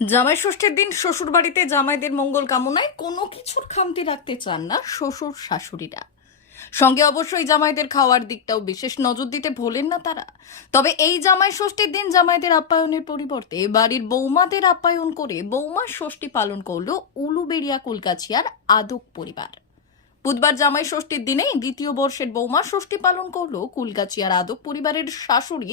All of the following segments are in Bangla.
জামাই ষষ্ঠীর দিন শ্বশুর বাড়িতে জামাইদের মঙ্গল কামনায় কোনো কিছুর খামতি রাখতে চান না শ্বশুর শাশুড়িরা। সঙ্গে অবশ্যই জামাইদের খাওয়ার দিকটাও বিশেষ নজর দিতে ভোলেন না তারা। তবে এই জামাই ষষ্ঠীর দিন জামাইদের আপ্যায়নের পরিবর্তে বাড়ির বৌমাদের আপ্যায়ন করে বৌমা ষষ্ঠী পালন করল উলুবেড়িয়া কুলগাছিয়ার আদক পরিবার। বুধবার জামাই ষষ্ঠীর দিনে দ্বিতীয় বর্ষের বৌমা ষষ্ঠী পালন করল কুলগাছিয়ার আদক পরিবারের শাশুড়ি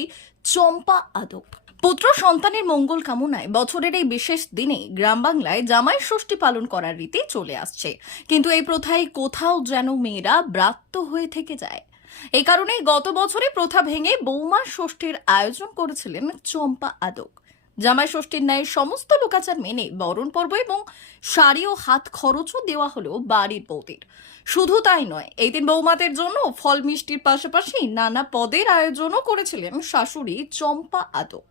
চম্পা আদক। পুত্র সন্তানের মঙ্গল কামনায় বছরের এই বিশেষ দিনে গ্রাম বাংলায় জামাই ষষ্ঠী পালন করার রীতি চলে আসছে, কিন্তু এই প্রথায় কোথাও যেন মেয়েরা ব্রাত্য হয়ে থেকে যায়। এই কারণে গত বছরে প্রথা ভেঙে বৌমা ষষ্ঠীর আয়োজন করেছিলেন চম্পা আদক। জামাই ষষ্ঠীর ন্যায় সমস্ত লোকাচার মেনে বরণ পর্ব এবং শাড়ি ও হাত খরচও দেওয়া হলো বাড়ির বৌদের। শুধু তাই নয়, এই দিন বৌমাদের জন্য ফল মিষ্টির পাশাপাশি নানা পদের আয়োজনও করেছিলেন শাশুড়ি চম্পা আদক।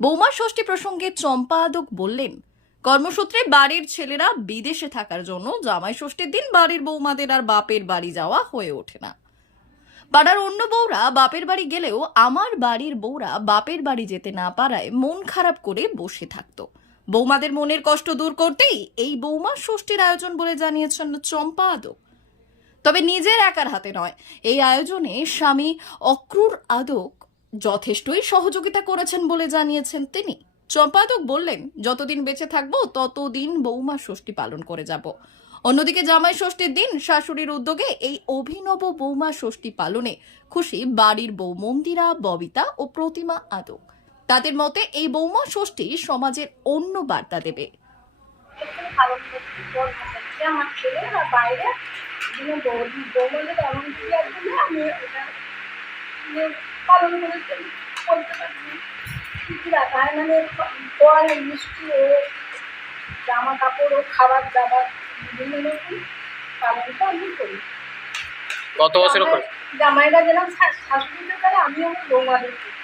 বৌমা ষষ্ঠী প্রসঙ্গে চম্পা আদক বললেন, কর্মসূত্রে বাড়ির ছেলেরা বিদেশে থাকার জন্য জামাই ষষ্ঠীর দিন বাড়ির বৌমাদের আর বাপের বাড়ি যাওয়া হয়ে ওঠে না। পাড়ার অন্য বউরা বাপের বাড়ি গেলেও আমার বাড়ির বউরা বাপের বাড়ি যেতে না পারায় মন খারাপ করে বসে থাকতো। বৌমাদের মনের কষ্ট দূর করতেই এই বৌমা ষষ্ঠীর আয়োজন বলে জানিয়েছেন চম্পা আদক। তবে নিজের একার হাতে নয়, এই আয়োজনে স্বামী অক্রুর আদক যথেষ্টই সহযোগিতা করেছেন বলে জানিয়েছেন তিনি। চম্পা আদক বললেন, যতদিন বেঁচে থাকবো ততদিন বৌমা ষষ্ঠী পালন করে যাব। অন্যদিকে জামাই ষষ্ঠীর দিন শাশুড়ির উদ্যোগে এই অভিনব বৌমা ষষ্ঠী পালনে খুশি বাড়ির বউ মন্দিরা, ববিতা ও প্রতিমা আদক। তাদের মতে এই বৌমা ষষ্ঠী সমাজের অন্য বার্তা দেবে। আমার ছেলে আর বাইরে বৌমাদের এমন কি আসলে আমি ওটা পালন করেছি বলতে পারছি। কী রাখা হয় মানে ফল মিষ্টি ও জামা কাপড় ও খাবার দাবার বিভিন্ন রকম পালনটা আমি করি। গত বছর জামাইরা যেরকম শাশুড়িদের করে আমি আমার বৌমাদের করি।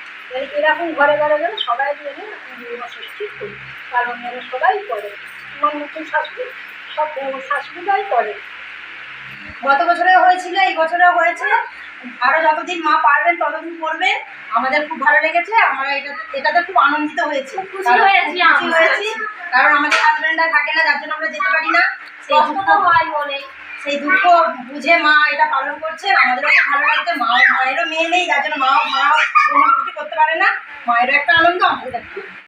এরকম ঘরে ঘরে গেলে সবাই মিলে বৌমা ষষ্ঠী করি পালন, যেন সবাই করে। আমার নতুন শাশুড়ি সব শাশুড়িরাই করে। গত বছরে হয়েছিল, এই বছরেও হয়েছে, আরো যতদিন মা পারবেন ততদিন করবেন। আমাদের খুব ভালো লেগেছে, আমরা এটাতে খুব আনন্দিত হয়েছি, খুশি হয়েছি। কারণ আমাদের হাজবেন্ডরা থাকে না, যার জন্য আমরা যেতে পারি না। সেই দুঃখ বুঝে মা এটা পালন করছে, আমাদেরও খুব ভালো লাগছে। মায়েরও মেয়ে নেই, যার জন্য মাও করতে পারে না। মায়েরও একটা আনন্দ, আমাদের একটা